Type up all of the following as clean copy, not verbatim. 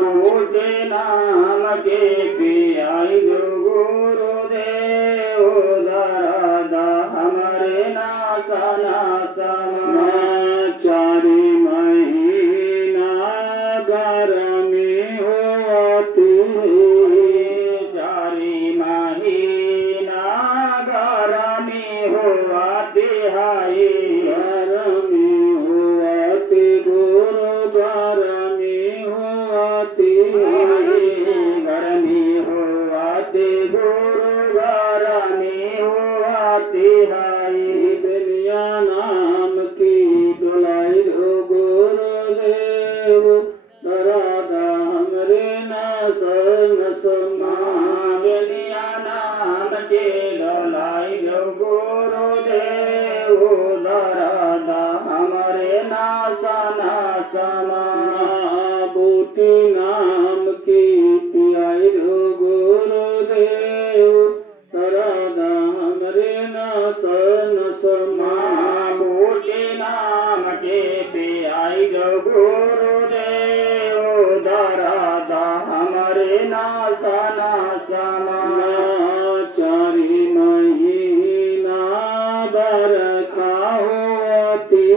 बूटे नाम के पियाई जो गुरुदेव दादा हमारे नासना समाचारी महीना गरमी होती चारी महीना गरमी होती हाई गरमी होती गुरु गरमी होती गुरु गरमी होती हाई दुनिया नाम की डुलाई हो गुरुदेव दरादा हमरे नसन समा दुनिया नाम की डुलाई हो गुरुदेव दरादा हमरे नासना समा बूटी नाम की पियाई हो गुरुदेव दरादा हमरे नासन समा बूटी नाम के पियाई हो गुरुदेव दरादा हमरे नासना समा चारी महीना बरखा होती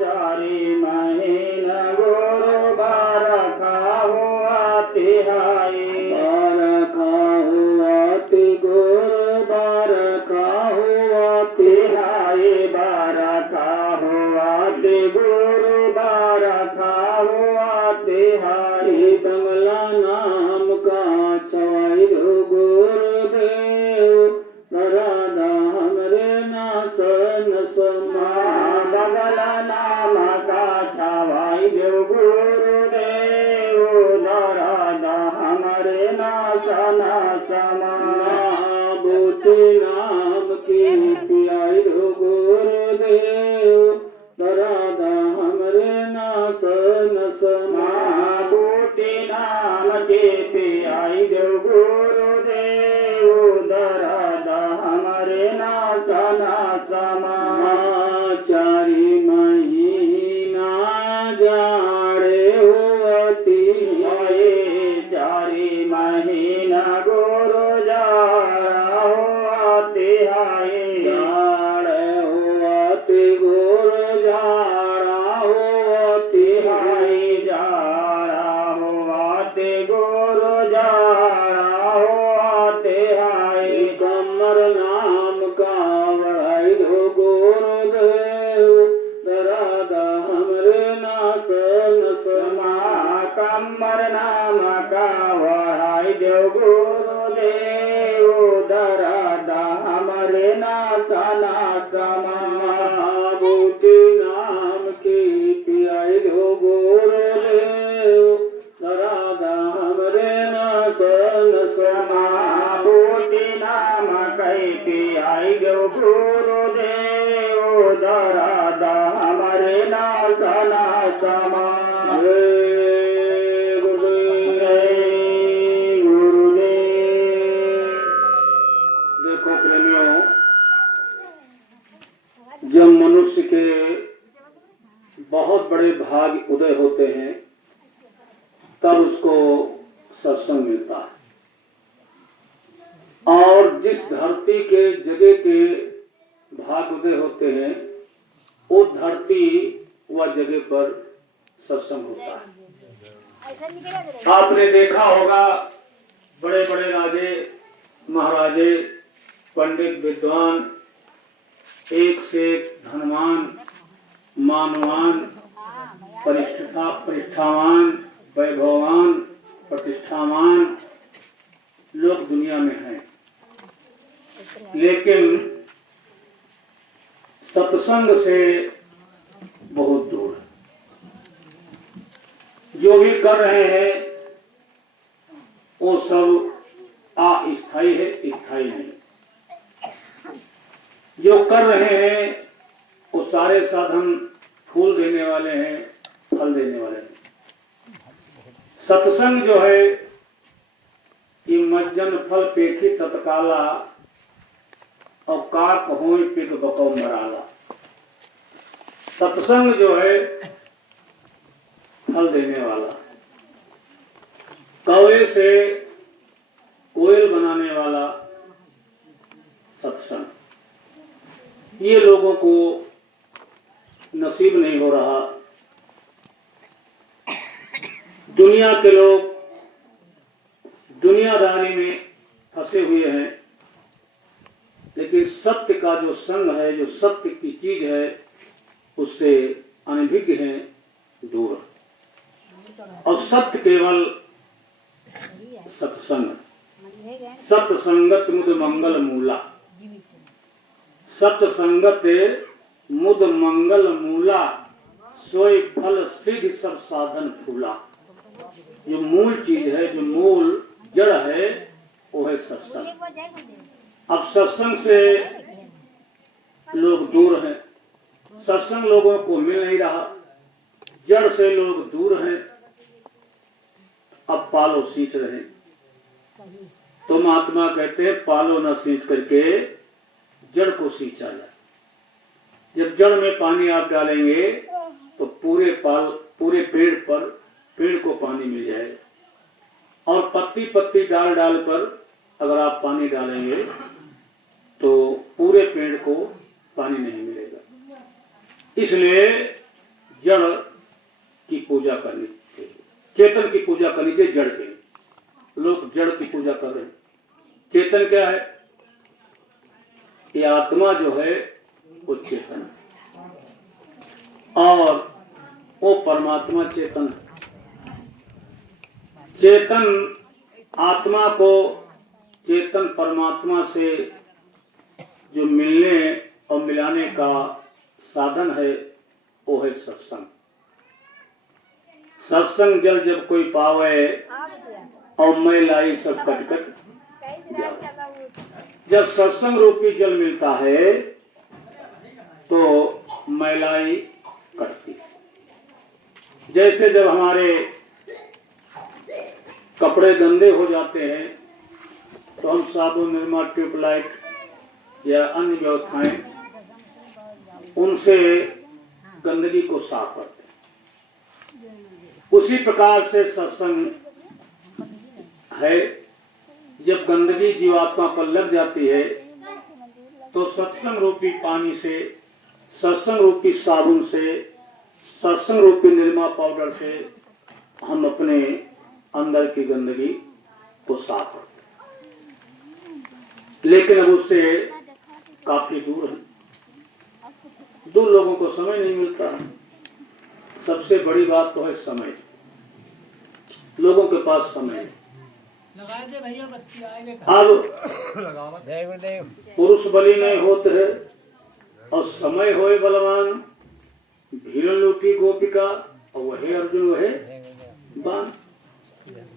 चारी महीना गुरु बरखा होती हाई बरखा होती गुरु बरखा होती हाई बरखा होती गुरु बरखा होती हाई बंगला नाम का छवाई हो गुरुदेव दरादा हमरे नासन समा बंगला नाम का छवाई हो गुरुदेव दरादा हमरे नासना समा बूटी नाम की पियाई हो गुरुदेव दरादा हमरे नासन समा बूटी नाम की पियाई हो गुरुदेव दरादा हमरे नासना समा चारी महीना जाड़े होती चारी महीना गुरु जाड़ा होती हाई जाड़े होती गुरु जाड़ा होती हाई जाड़ा होती गुरु जाड़ा होती हाई कमर नाम का बढ़ाई हो गुरुदेव दरादा हमरे नासन समा कमर नाम का बढ़ाई दो गुरुदेव दरादा हमरे नासना समा बूटी नाम की पियाई हो गुरुदेव दरादा हमरे नासन समा बूटी नाम कई पियाई हो गुरुदेव दरादा हमरे नासना समा देखो प्रेमियों, जब मनुष्य के बहुत बड़े भाग उदय होते हैं तब उसको सत्संग मिलता है और जिस धरती के जगह के भाग उदय होते हैं उस धरती व जगह पर सत्संग होता है। आपने देखा होगा बड़े बड़े राजे महाराजे पंडित विद्वान एक से एक धनवान मानवान प्रतिष्ठावान वैभवान प्रतिष्ठावान लोग दुनिया में हैं, लेकिन सत्संग से बहुत दूर। जो भी कर रहे हैं वो सब अस्थायी है, स्थायी नहीं। जो कर रहे हैं वो सारे साधन फूल देने वाले हैं, फल देने वाले हैं। सत्संग जो है कि मज्जन फल पेखी तत्काला और काक होई पिग बको मराला। सत्संग जो है फल देने वाला, कौवे से कोयल बनाने वाला सत्संग, ये लोगों को नसीब नहीं हो रहा। दुनिया के लोग दुनियादारी में फंसे हुए हैं, लेकिन सत्य का जो संग है, जो सत्य की चीज है, उससे अनभिज्ञ हैं, दूर। और सत्य केवल सत्संग, सत्संगत मुद मंगल मूला, सत्संगत मुद मंगल मूला, सोई फल सिद्ध सब साधन फूला। जो मूल चीज है, जो मूल जड़ है, वो है सत्संग। अब सत्संग से लोग दूर हैं, सत्संग लोगों को मिल नहीं रहा, जड़ से लोग दूर हैं। अब पालो सींच रहे, तो महात्मा कहते हैं पालो न सींच करके जड़ को सींचा जाए। जब जड़ में पानी आप डालेंगे तो पूरे पेड़ को पानी मिल जाएगा। और पत्ती पत्ती डाल डाल पर अगर आप पानी डालेंगे तो पूरे पेड़ को पानी नहीं मिलेगा। इसलिए जड़ की पूजा करनी चाहिए, चेतन की पूजा करनी चाहिए। जड़ के लोग जड़ की पूजा कर रहे हैं। चेतन क्या है? ये आत्मा जो है वो चेतन है, और वो परमात्मा चेतन है। चेतन आत्मा को चेतन परमात्मा से जो मिलने और मिलाने का साधन है, वो है सत्संग। सत्संग जल जब कोई पावे और मैं लाई सब कटकट जाओ। जब सत्संग रूपी जल मिलता है तो मैलाई कटती। जैसे जब हमारे कपड़े गंदे हो जाते हैं तो हम साबुन, निरमा, ट्यूबलाइट या अन्य व्यवस्थाएं उनसे गंदगी को साफ करते हैं। उसी प्रकार से सत्संग है। जब गंदगी जीवात्मा पर लग जाती है तो सत्संग रूपी पानी से, सत्संग रूपी साबुन से, सत्संग रूपी निरमा पाउडर से हम अपने अंदर की गंदगी को साफ करते हैं। लेकिन अब उससे काफी दूर है। दो लोगों को समय नहीं मिलता। सबसे बड़ी बात तो है समय। लोगों के पास समय है। अब पुरुष बलि नहीं होते है और समय होए बलवान, भीड़ लूटी गोपिका और वही अर्जुन वही बान।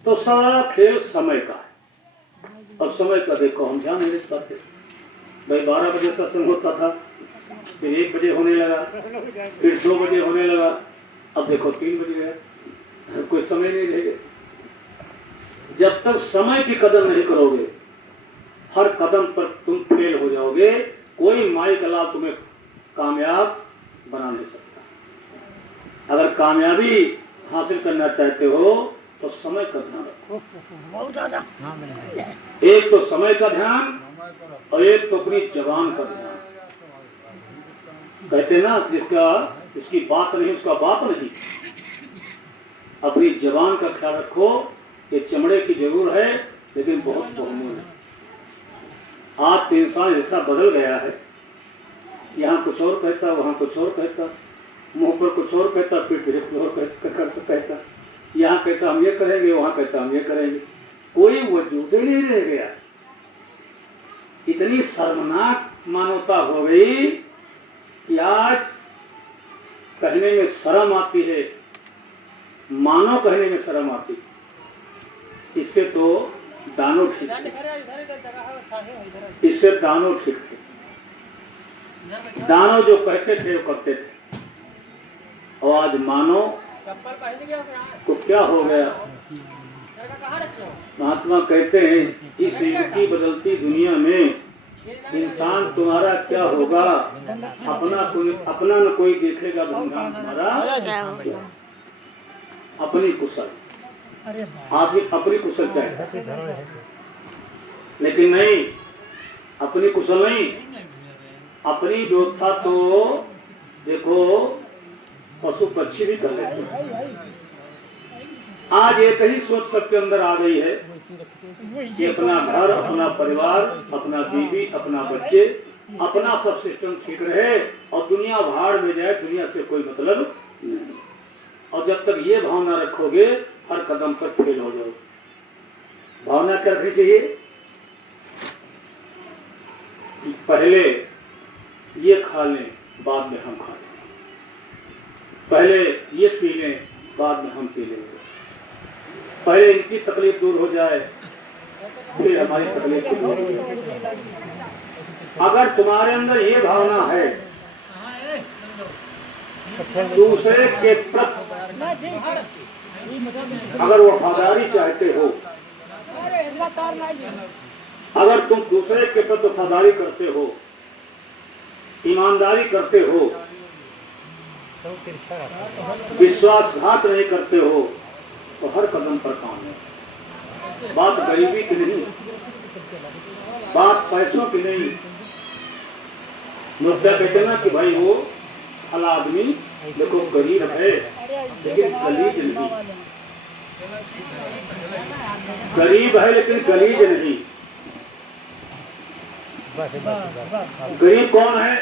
तो सारा खेल समय का है। और समय का देखो हम ध्यान नहीं देख पाते। भाई 12 बजे सत्संग होता था, फिर 1 बजे होने लगा, फिर 2 बजे होने लगा, अब देखो 3 बज गया। कोई समय नहीं रहेगा। जब तक समय की कदर नहीं करोगे, हर कदम पर तुम फेल हो जाओगे। कोई माई कला तुम्हें कामयाब बना नहीं सकता। अगर कामयाबी हासिल करना चाहते हो तो समय का ध्यान रखो। एक तो समय का ध्यान और एक तो अपनी जबान का ध्यान। कहते ना, जिसकी बात नहीं उसका बाप नहीं। अपनी जबान का ख्याल रखो। ये चमड़े की जरूर है लेकिन बहुत बहुमूल्य है। आज तो इंसान ऐसा बदल गया है, यहाँ कुछ और कहता, वहाँ कुछ और कहता, मुंह पर कुछ और कहता, पीठ पर कुछ और कहता। यहाँ कहता हम ये करेंगे, वहाँ कहता हम ये करेंगे। कोई वजूद ही नहीं रह गया। इतनी शर्मनाक मानवता हो गई कि आज कहने में शर्म आती है, मानव कहने में शर्म आती है। इससे तो दानव ठीक थे, इससे दानव ठीक थे। दानव जो कहते थे वो करते थे। और आज मानव को क्या हो गया? महात्मा कहते हैं इस युग की बदलती दुनिया में इंसान तुम्हारा क्या होगा? अपना न कोई देखेगा, धूमधाम तुम्हारा। अपनी कुशल, आदमी अपनी कुशल चाहे, लेकिन नहीं, अपनी कुशल नहीं, अपनी व्यवस्था तो देखो पशु पक्षी भी कर लेते हैं। आज एक ही सोच सबके अंदर आ गई है कि अपना घर, अपना परिवार, अपना बीवी, अपना बच्चे, अपना सब सिस्टम ठीक रहे और दुनिया भाड़ में जाए, दुनिया से कोई मतलब नहीं। और जब तक ये भावना रखोगे हर कदम पर फेल हो जाओ। भावना क्या रखनी चाहिए कि पहले ये खा लें, बाद में हम खा लें, पहले ये पी लें, बाद में हम पी लेंगे, पहले इनकी तकलीफ दूर हो जाए, फिर हमारी तकलीफ दूर हो जाए। अगर तुम्हारे अंदर ये भावना है, दूसरे के प्रति अगर वफादारी चाहते हो, अगर तुम दूसरे के प्रति वफादारी करते हो, ईमानदारी करते हो, विश्वासघात नहीं करते हो, तो हर कदम पर काम है। बात गरीबी की नहीं, बात पैसों की नहीं। मुद्दा कहते ना कि भाई वो फला आदमी देखो गरीब है लेकिन गलीज नहीं, गरीब है लेकिन गलीज नहीं। गरीब कौन है?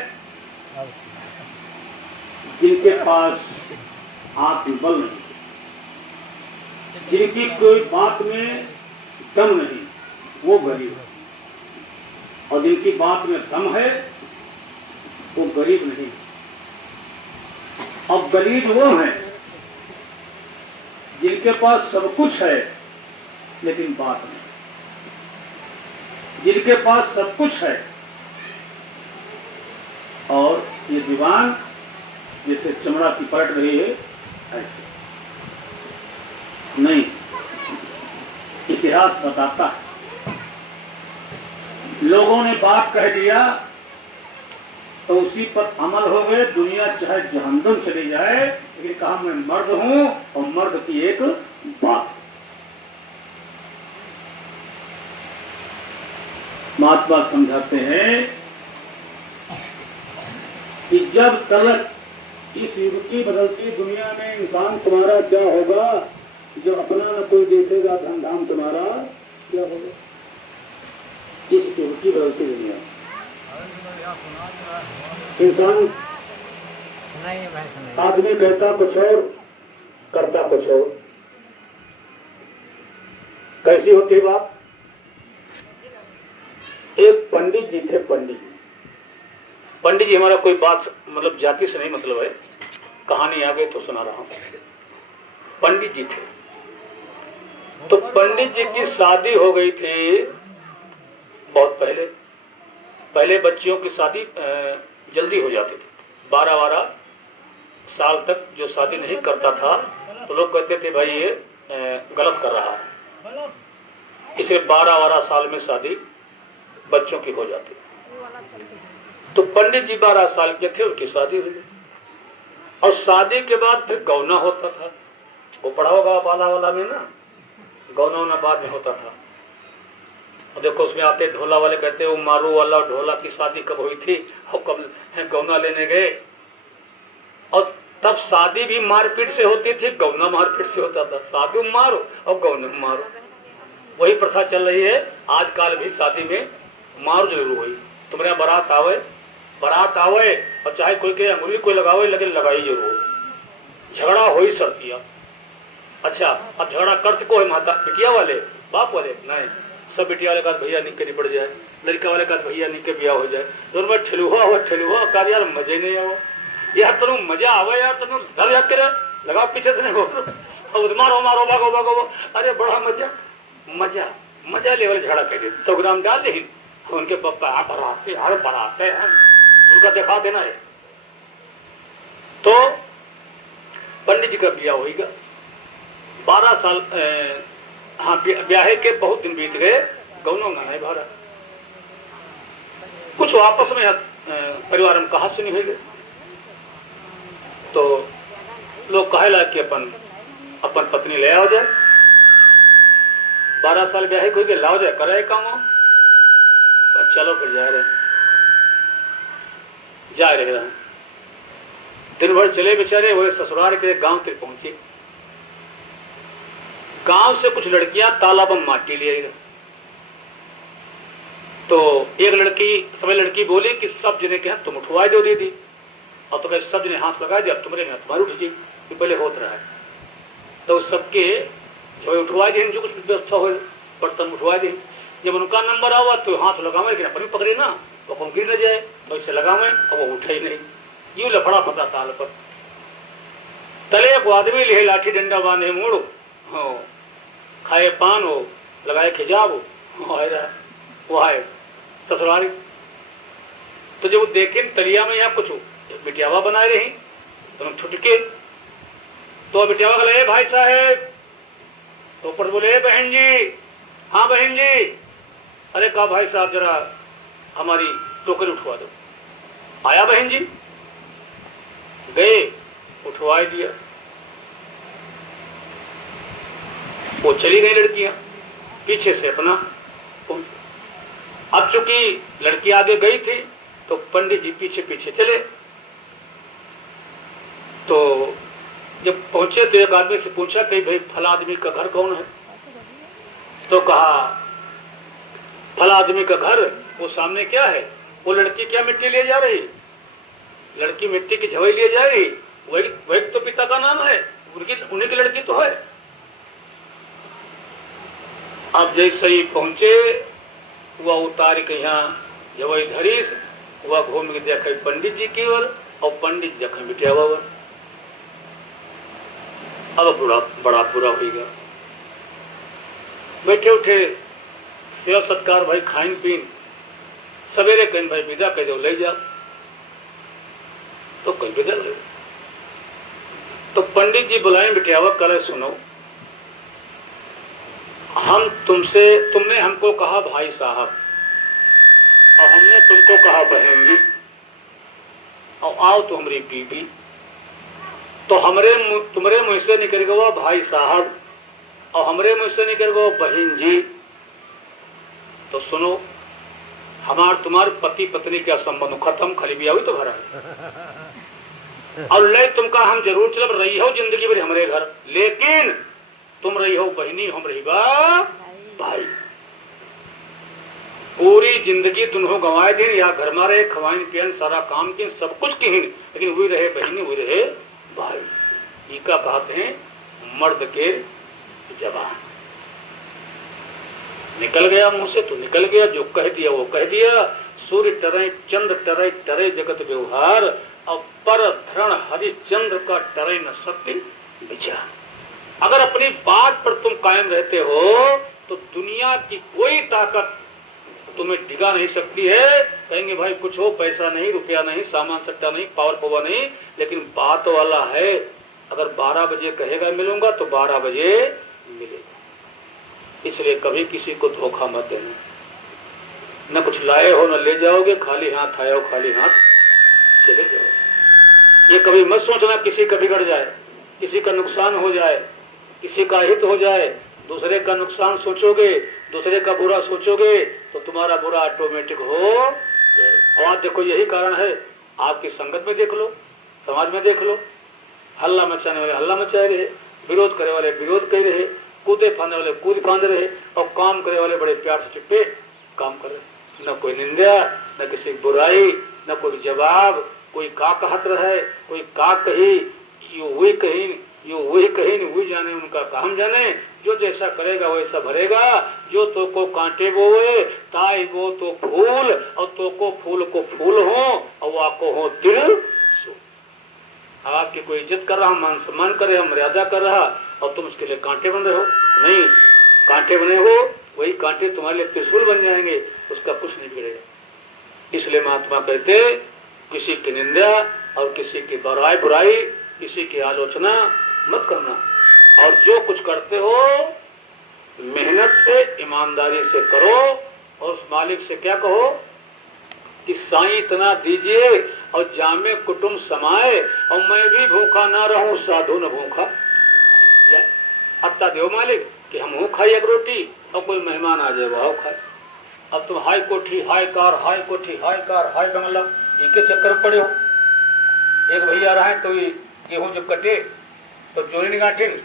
जिनके पास आत्मबल नहीं, जिनकी कोई बात में दम नहीं, वो गरीब है। और जिनकी बात में दम है वो गरीब नहीं। अब गरीब वो हैं जिनके पास सब कुछ है लेकिन बात नहीं, जिनके पास सब कुछ है और ये दीवान जैसे चमड़ा की पलट रही है ऐसे नहीं। इतिहास बताता है लोगों ने बात कह दिया तो उसी पर अमल हो गए, दुनिया चाहे जहन्नुम चली जाए, लेकिन कहा मैं मर्द हूं और मर्द की एक बात। महात्मा समझाते हैं कि जब तक इस युग की बदलती दुनिया में इंसान तुम्हारा क्या होगा, जो अपना न कोई देखेगा धन धाम तुम्हारा क्या होगा। इस युग की बदलती दुनिया इंसान आदमी कहता कुछ और करता कुछ और। कैसी होती बात? एक पंडित जी थे। पंडित जी हमारा कोई बात मतलब जाति से नहीं मतलब है, कहानी आ गई तो सुना रहा हूं। पंडित जी थे तो पंडित जी की शादी हो गई थी बहुत पहले बच्चियों की शादी जल्दी हो जाती थी। 12-12 साल तक जो शादी नहीं करता था तो लोग कहते थे भाई ये गलत कर रहा है, इसलिए 12-12 साल में शादी बच्चों की हो जाती। तो पंडित जी 12 साल के थे, उनकी शादी हुई और शादी के बाद फिर गौना होता था। वो पढ़ा होगा बाला वाला में ना, गौना बाद में होता था। और देखो उसमें आते ढोला वाले कहते वो मारू वाला ढोला की शादी कब हुई थी और कब गौना लेने गए। और तब शादी भी मारपीट से होती थी, गौना मारपीट से होता था। शादी में मारो और गौने में मारो, वही प्रथा चल रही है आजकल भी। शादी में मार जरूर हुई। तुम्हारे बारात आवे और चाहे कोई के अंगुली कोई लगावे लेकिन लगाई जरूर। झगड़ा हो ही सर्दिया। अच्छा अब झगड़ा करते को है माता बिटिया वाले बाप वाले नहीं, सब बिटिया वाले का भैया निके निपट जाए, लड़का वाले का भैया निके ब्याह हो जाए। दोनों में ठेलुआ कार यार मजे नहीं आओ यार, तेन मजा आवे यार, तेन डर याद करे लगा पीछे से नहीं हो मारो भागो। अरे बड़ा मजा लेवल झगड़ा कह देते सौग्राम डाल। लेकिन उनके पापा बराते हैं उनका दिखाते ना है। तो पंडित जी का ब्याह होगा 12 साल। हाँ ब्याहे के बहुत दिन बीत गए, गौनों में नहीं भरा। कुछ आपस में परिवार में कहा सुनी हुई गई तो लोग कहे ला कि अपन अपन पत्नी ले आओ जाए, 12 साल ब्याह कोई के लाओ जाए, करे काम हो, चलो फिर जा रहे हैं। दिन भर चले बेचारे, वो ससुराल के गांव तक पहुंचे। गांव से कुछ लड़कियां तालाब में माटी ले आई। तो एक लड़की, सभी लड़की बोली कि सब जने के तुम उठवा दो दीदी, और तो सब जने हाथ लगा दिया, तुम्हारे में तुम्हारी उठ जाएगी, ये पहले होता रहा है। तो सबके जो उठवा दें, जो कुछ व्यवस्था हो, बर्तन उठवा दें। जब उनका नंबर आवा तो हाथ लगावे, लेकिन अपन पकड़े ना तो अपन गिर न जाए, तो इसे लगावे और वो उठे ही नहीं। यूं लफड़ा फंसा ताल पर। तले को आदमी ले लाठी डंडा बांधे मोड़ो, हो खाए पान हो, लगाए खिजाब हो, वो आए ससुराल। तो जब देखे तलिया में यहाँ कुछ बिटियावा बनाए रही, तो छुटके तो बिटियावा बोले भाई साहेब, तो ऊपर बोले बहन जी। हाँ बहन जी। अरे कहा भाई साहब जरा हमारी टोकरी उठवा दो। आया बहन जी, गए उठवा दिया। वो चली गई लड़कियां, पीछे से अपना। अब चूंकि लड़की आगे गई थी तो पंडित जी पीछे पीछे चले। तो जब पहुंचे तो एक आदमी से पूछा कि भाई फला आदमी का घर कौन है? तो कहा फला आदमी का घर वो सामने क्या है? वो लड़की क्या मिट्टी ले जा रही? लड़की मिट्टी की झवई ले जा रही, वही तो पिता का नाम है, उन्हीं की लड़की तो है। अब जैसे ही पहुंचे वह उतार के यहाँ झवई धरीस, वह घूम के देखे पंडित जी की ओर, और पंडित देखे बिटिया बाबा। अब बड़ा बुरा हो गया। बैठे उठे सेवा सत्कार भाई, खाइन पीन, सवेरे कहीं भाई विदा कह दो ले जा, तो कहीं विदा ले। तो पंडित जी बुलाए बिटियावा, कल सुनो, हम तुमने हमको कहा भाई साहब, और हमने तुमको कहा बहन जी, और आओ तो हमारी बीबी। तो तुम्हारे मुँह से निकल गया भाई साहब, और हमरे मुँह से निकल गया बहन जी। तो सुनो, हमार तुम्हार पति पत्नी का संबंध खत्म, खाली बिया हुई तो भरा है। और ले तुमका हम जरूर चलब रही हो जिंदगी भर हमारे घर, लेकिन तुम रही हो बहनी, हम रही बा भाई। पूरी जिंदगी तुम गंवाए दिन या घर में रहे, खवाइन पियन सारा काम की सब कुछ की, लेकिन वही रहे बहनी, वही रहे भाई। इका कहते हैं मर्द के जबान। निकल गया मुंह से तो निकल गया, जो कह दिया वो कह दिया। सूर्य टरे चंद्र टरे टरे जगत व्यवहार, और पर धरण हरिश्चंद्र का टरे न सत्य विचार। अगर अपनी बात पर तुम कायम रहते हो तो दुनिया की कोई ताकत तुम्हें डिगा नहीं सकती है। कहेंगे भाई कुछ हो, पैसा नहीं, रुपया नहीं, सामान सट्टा नहीं, पावर पवा नहीं, लेकिन बात वाला है। अगर 12 बजे कहेगा मिलूंगा तो 12 बजे मिलेगा। इसलिए कभी किसी को धोखा मत देना। न कुछ लाए हो न ले जाओगे, खाली हाथ आए हो खाली हाथ चले जाओ। ये कभी मत सोचना किसी का बिगड़ जाए, किसी का नुकसान हो जाए, किसी का हित हो जाए। दूसरे का नुकसान सोचोगे, दूसरे का बुरा सोचोगे तो तुम्हारा बुरा ऑटोमेटिक हो जाए। और देखो यही कारण है, आपकी संगत में देख लो, समाज में देख लो, हल्ला मचाने वाले हल्ला मचाए रहे, विरोध करे वाले विरोध कर रहे, कूदे फांदने वाले कूद फांद रहे, और काम करे वाले बड़े प्यार से चुप्पे काम कर रहे। न कोई निंदा, न किसी बुराई, न कोई जवाब। कोई का कहत रहे, कोई का कही, यो वही कही, यो वही कही, वही जाने उनका काम जाने। जो जैसा करेगा वैसा भरेगा। जो तो को कांटे बोए ताई वो तो फूल, और तो को फूल हो, और वाको हो तिल सो। आपकी कोई इज्जत कर रहा, मान सम्मान कर रहा, मर्यादा कर रहा, और तुम उसके लिए कांटे बन रहे हो। नहीं, कांटे बने हो, वही कांटे तुम्हारे लिए त्रिशूल बन जाएंगे, उसका कुछ नहीं बिगड़ेगा। इसलिए महात्मा कहते किसी की निंदा और किसी की बुराई, किसी की आलोचना मत करना। और जो कुछ करते हो मेहनत से, ईमानदारी से करो, और उस मालिक से क्या कहो कि साईं इतना दीजिए और जामे कुटुंब समाए, और मैं भी भूखा ना रहूं, साधु न भूखा जाए। अत्ता देव मालिक कि हम हूँ खाई एक रोटी और कोई मेहमान आ जाए वो खाए। अब तुम हाई कोठी हाई कार हाई कोठी हाई कार हाई बंगला इनके चक्कर में पड़े हो। एक भैया रहे तो गेहूँ जब कटे तो जोड़ी निगाठिन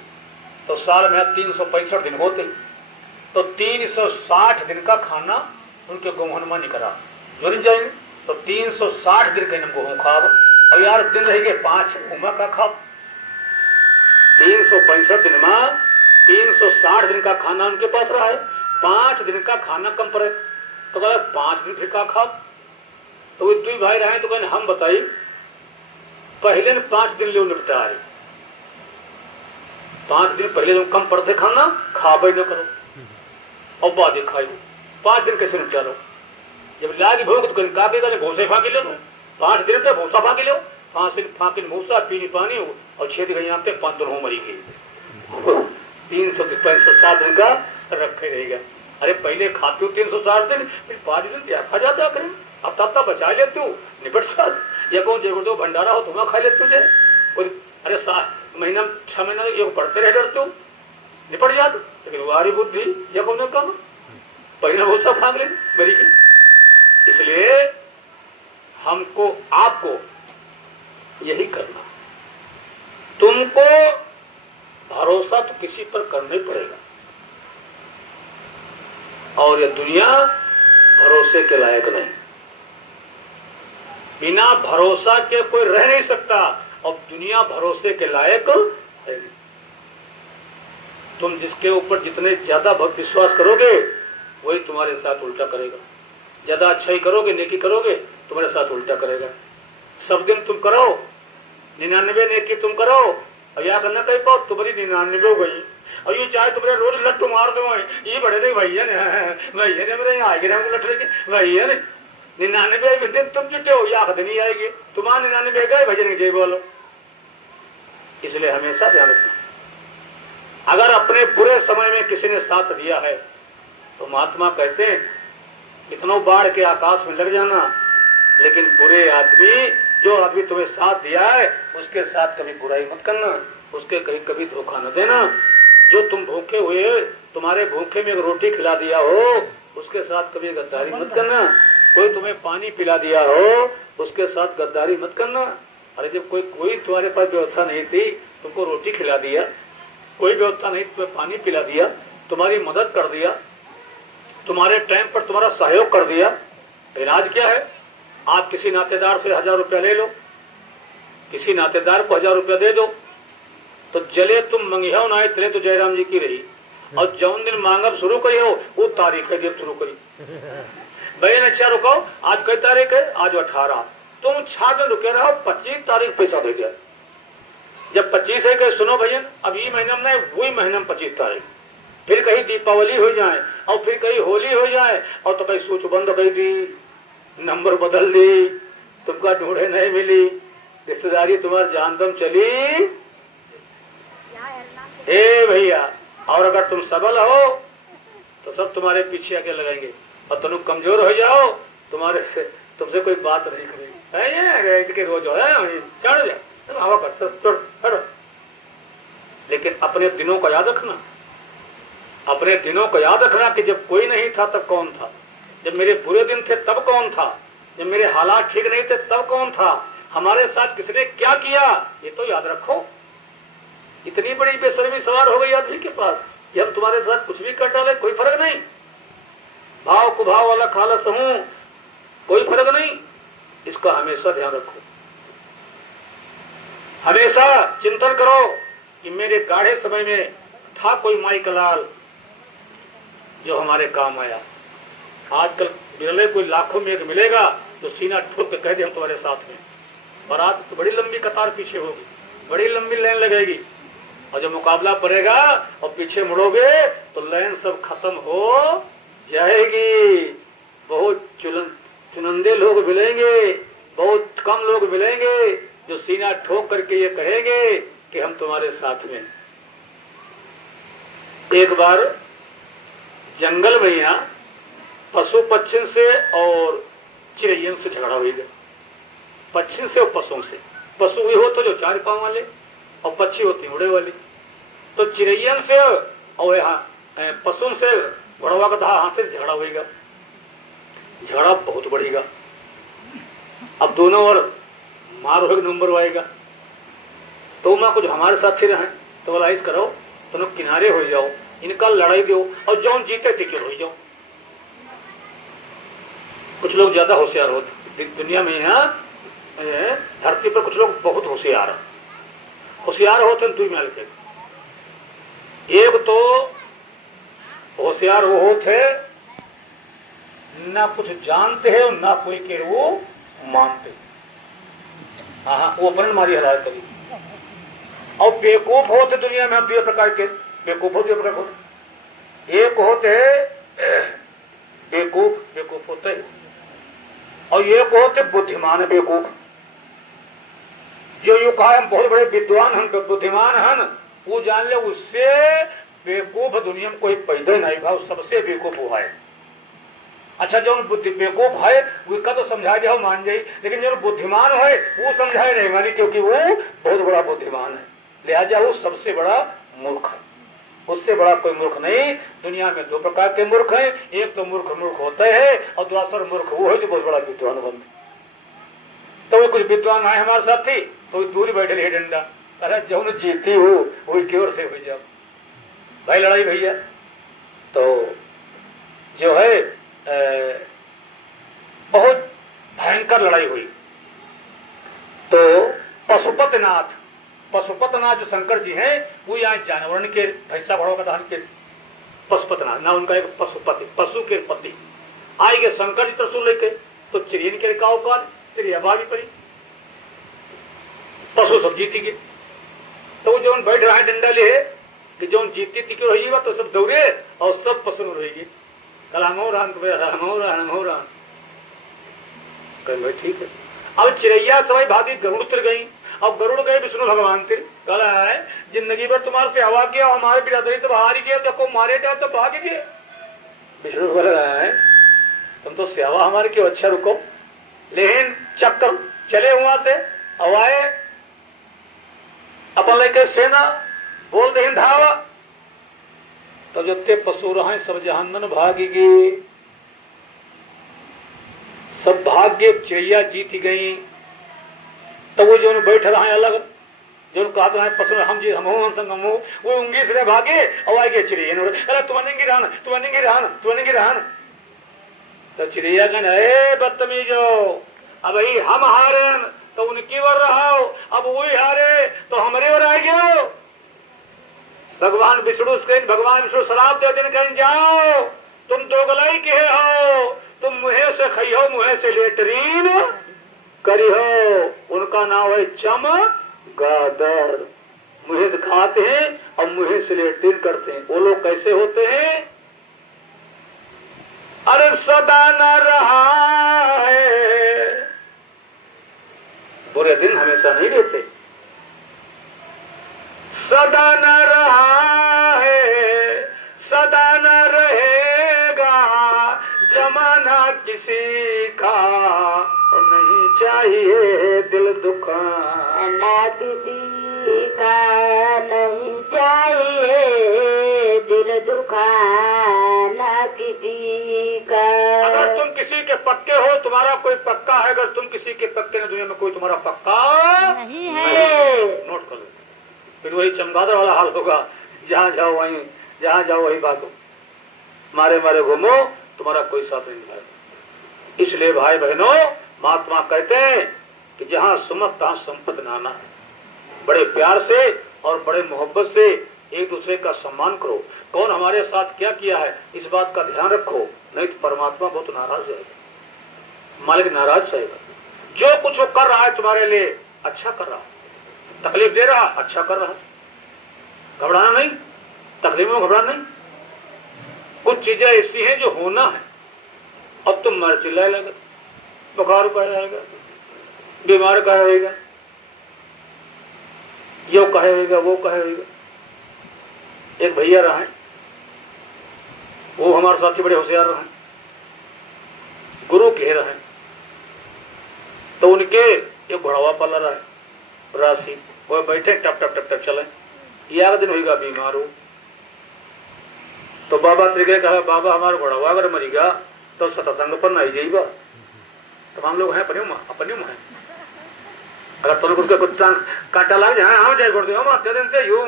तो साल में 365 दिन होते, तो 360 दिन का खाना उनके गेहूं में निकला जोड़ी जाएंगे तो 360 दिन का गेहूँ खाब। और यार दिन रहेंगे 5 उमा का खाब। 365 दिन में 360 दिन का खाना उनके पास रहा है, 5 दिन का खाना कम पड़े तो कहते 5 दिन फिर का खाब। तो वे दुई भाई रहे तो कहने हम बताइए पहले ने 5 दिन ले निपटा है, 5 दिन पहले जो कम पड़ते खाना खाबे न करो और बाद खाई 5 दिन कैसे निपटा लो। जब लागी भूख तो कहीं काके भूसे फाँकी लो 5 दिन तक भूसा फाँकी लो, 5 दिन फाँकी भूसा पीनी पानी और 6 दिन यहाँ पे 5 दिन हो मरी गई 360 दिन का रखे रहेगा। अरे पहले खाते हो 360 दिन फिर 5 दिन क्या खा जाता करें। अब तब तक बचा लेते हो निपट साथ या कौन जो भंडारा हो तुम्हें खा लेते तुझे और अरे 7 महीना 6 महीना ये बढ़ते रह डरते हो निपट जाते। लेकिन वारी बुद्धि या कौन काम पहले भूसा फाँक ले मरी गई। इसलिए हमको आपको यही करना, तुमको भरोसा तो किसी पर करना ही पड़ेगा और ये दुनिया भरोसे के लायक नहीं, बिना भरोसा के कोई रह नहीं सकता और दुनिया भरोसे के लायक है। तुम जिसके ऊपर जितने ज्यादा विश्वास करोगे वही तुम्हारे साथ उल्टा करेगा। ज्यादा अच्छाई करोगे नेकी करोगे तुम्हारे साथ उल्टा करेगा। सब दिन तुम करो 99 नेकी तुम करो और या करना कहीं पाओ तुम्हारी 99 हो गई और ये चाहे तुम्हारे रोज लट्टू मार दो ये बड़े नहीं भैया ने मेरे यहाँ आएगी लट लेके भैया ने 99 दिन तुम जुटे हो या खत नहीं आएगी तुम्हारे 99 गए भजन जय बोलो। इसलिए हमेशा ध्यान रखना अगर अपने बुरे समय में किसी ने साथ दिया है तो महात्मा कहते हैं इतना बाढ़ के आकाश में लग जाना, लेकिन बुरे आदमी जो आदमी तुम्हें साथ दिया है उसके साथ कभी बुराई मत करना, उसके कहीं कभी धोखा न देना। जो तुम भूखे हुए तुम्हारे भूखे में एक रोटी खिला दिया हो उसके साथ कभी गद्दारी मत करना। कोई तुम्हें पानी पिला दिया हो उसके साथ गद्दारी मत करना। अरे जब कोई तुम्हारे पास व्यवस्था नहीं थी तुमको रोटी खिला दिया, कोई व्यवस्था नहीं तुम्हें पानी पिला दिया, तुम्हारी मदद कर दिया, तुम्हारे टाइम पर तुम्हारा सहयोग कर दिया, इलाज क्या है? आप किसी नातेदार से 1000 रुपया ले लो, किसी नातेदार को 1000 रुपया दे दो तो जले तुम मंगिया ना तले तो जयराम जी की रही और जौन दिन मांगब शुरू करी हो वो तारीख है जब शुरू करी बहन अच्छा रुको आज कई तारीख है आज 18 तुम 6 दिन रुके रहो 25 तारीख पैसा दे दिया। जब 25 है कि सुनो भैया अब ये महीना में वही महीना में 25 तारीख फिर कहीं दीपावली हो जाए और फिर कहीं होली हो जाए और तो कहीं सूच बंद कर दी नंबर बदल दी तुमका ढूंढे नहीं मिली रिश्तेदारी तुम्हारी जानदम चली ए भैया। और अगर तुम सबल हो तो सब तुम्हारे पीछे आके लगाएंगे और तुम कमजोर हो जाओ तुम्हारे से तुमसे कोई बात नहीं करेगी रोज चढ़ जा हवा कर। लेकिन अपने दिनों को याद रखना, अपने दिनों को याद रखना कि जब कोई नहीं था तब कौन था, जब मेरे बुरे दिन थे तब कौन था, जब मेरे हालात ठीक नहीं थे तब कौन था, हमारे साथ किसने क्या किया ये तो याद रखो। इतनी बड़ी बेशर्मी सवार हो गई आदमी के पास कि हम तुम्हारे साथ कुछ भी कर डाले कोई फर्क नहीं, भाव कुभाव वाला खाला समूह कोई फर्क नहीं। इसका हमेशा ध्यान रखो, हमेशा चिंतन करो कि मेरे गाढ़े समय में था कोई माई कलाल जो हमारे काम आया। आजकल मिले कोई लाखों में एक मिलेगा तो सीना ठोक के कह दे हम तुम्हारे साथ में। बारात तो बड़ी लंबी कतार पीछे होगी, बड़ी लंबी लाइन लगेगी और जब मुकाबला पड़ेगा और पीछे मुड़ोगे तो लाइन सब खत्म हो जाएगी। बहुत चुनिंदे लोग मिलेंगे, बहुत कम लोग मिलेंगे जो सीना ठोक करके ये कहेंगे कि हम तुम्हारे साथ में। एक बार जंगल में यहाँ पशु पक्षी से और चिड़ियन से झगड़ा हुई गया, पक्षी से और पशुओं से। पशु ये हो तो जो 4 पांव वाले और पक्षी होती उड़े वाली। तो चिड़ैयन से और यहाँ पशु से घोड़वा का हाथ से झगड़ा होगा, झगड़ा बहुत बढ़ेगा। अब दोनों ओर मार होगा, नंबर आएगा। तो मैं कुछ हमारे साथ ही रहें तो बोला इस करो, तुम तो किनारे हो जाओ, इनका लड़ाई दो और जौन जीते टिके हो जाओ। कुछ लोग ज्यादा होशियार होते दुनिया में, यहाँ धरती पर कुछ लोग बहुत होशियार होते हैं। 2 मिल के एक तो होशियार वो होते ना कुछ जानते हैं ना कोई के वो मानते। हाँ, वो अपन मारी हलाल करी। और बेवकूफ होते दुनिया में 2 प्रकार के बेवकूफ होते। एक होते बेवकूफ होते और एक होते बुद्धिमान बेवकूफ। जो यू कहा हम बहुत बड़े विद्वान हम बुद्धिमान हैं, वो जान ले उससे बेवकूफ दुनिया में कोई पैदा नहीं भाव, सबसे बेवकूफ हुआ है। अच्छा, जो बेवकूफ है वो का तो समझा दिया मान जाए, लेकिन जो बुद्धिमान है वो समझाए नहीं मानी, क्योंकि वो बहुत बड़ा बुद्धिमान है, लिहाजा वो सबसे बड़ा मूर्ख है। उससे बड़ा कोई मूर्ख नहीं। दुनिया में 2 प्रकार के मूर्ख हैं, एक तो मूर्ख होते हैं और दूसरा मूर्ख वो है जो बहुत बड़ा विद्वान बनते। तो वो कुछ विद्वान आए हमारे साथ थी तो दूर बैठे रहे डंडा, अरे जो जीती हो वही की ओर से हो जाओ भाई लड़ाई भैया। तो जो है बहुत भयंकर लड़ाई हुई। तो पशुपतनाथ जो शंकर जी हैं वो यहाँ जानवरन के भैंसा भड़ों का दहन के पशुपतनाथ ना, उनका एक पशुपति पशु के पति आए गए शंकर जी त्रिशूल लेके। तो चिड़ियन के का औकात तेरी आबादी पड़ी, पशु सब जीती गए। तो जो बैठ रहा है डंडा ले कि जो जीती थी क्यों रही तो सब दौड़े और सब पशु रहेगी भाई ठीक है। अब चिड़ैया सवाई भागी गरुड़ तिर गई। अब गरुड़ गए विष्णु भगवान तिर, कहा है जिंदगी भर तुम्हारे सेवा किया, हमारे बिरादरी से बाहर ही गया, देखो मारे जाओ तो भाग गए। विष्णु बोल रहा है तुम तो सेवा हमारे क्यों, अच्छा रुको। लेकिन चक्कर चले हुआ थे, अब आए अपन लेके सेना बोल दे धावा। तो जो ते पशु रहे सब जहानन भागी, सब भाग्य चिड़िया जीत गई। तो वो जो बैठ रहे अलग, जो कहा रहे पशु हम जी हम संग वो उंगी से भागे और आगे चिड़िया अरे तुम्हें रहन। तो चिड़िया कहने बदतमीजो, अब हम हारे तो उनकी ओर रहो, अब वही हारे तो हमारे ओर आ गयो। भगवान विष्णु शराब दे दिन कहीं जाओ, तुम दोगलाई के हो, तुम मुहे से खई हो मुहे से लेटरीन करी हो। उनका नाम है चमगादड़, मुहे से खाते हैं और मुहे से लेटरीन करते हैं। वो लोग कैसे होते हैं? अरे सदा न रहा है, बुरे दिन हमेशा नहीं रहते। सदा न रहा है, सदा न रहेगा, जमाना किसी का नहीं चाहिए दिल दुखाना, किसी का नहीं चाहिए दिल दुखाना किसी का। अगर तुम किसी के पक्के हो, तुम्हारा कोई पक्का है, अगर तुम किसी के पक्के नहीं, दुनिया में कोई तुम्हारा पक्का नहीं है। नोट कर लो, फिर वही चमगादड़ वाला हाल होगा। जहाँ जाओ वही भागो, मारे मारे घूमो, तुम्हारा कोई साथ नहीं निभाएगा। इसलिए भाई बहनों, महात्मा कहते हैं कि जहाँ सुमत तहाँ संपत नाना है। बड़े प्यार से और बड़े मोहब्बत से एक दूसरे का सम्मान करो। कौन हमारे साथ क्या किया है इस बात का ध्यान रखो, नहीं तो परमात्मा बहुत नाराज रहेगा, मालिक नाराज रहेगा। जो कुछ वो कर रहा है तुम्हारे लिए अच्छा कर रहा है, तकलीफ दे रहा अच्छा कर रहा है, घबराना नहीं, तकलीफ में घबराना नहीं। कुछ चीजें ऐसी हैं जो होना है, अब तुम मर चिल्लाए लगे, बुखार का रहेगा, बीमार का रहेगा, यो कहेगा वो कहेगा। एक भैया रहे, वो हमारे साथी बड़े होशियार रहे, गुरु के रहे। तो उनके एक घोड़वा पाला रहा है राशि, वो बैठे टप टप टप टप चले, यार दिन होगा बीमार हो तो बाबा त्रिके कहा बाबा हमारा घोड़ा अगर मरीगा तो सत्संग पर नहीं जाइबा। तो हम लोग हैं अपने में हैं अगर तुम कुछ कुछ कांटा लग जाए हम जाए गुड़ हम हत्या दिन से यू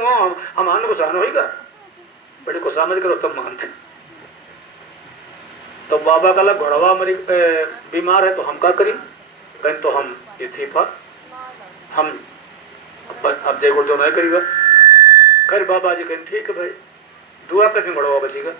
हम आन गुसान होगा बड़ी गुस्सा मत करो तुम मानते। तो बाबा का लग घोड़वा मरी बीमार है तो हम क्या करें कहीं तो हम इस्तीफा हम अब जय गुड़ जो नहीं करेगा खैर बाबा जी कहें ठीक है भाई दुआ करके घोड़वा बचेगा।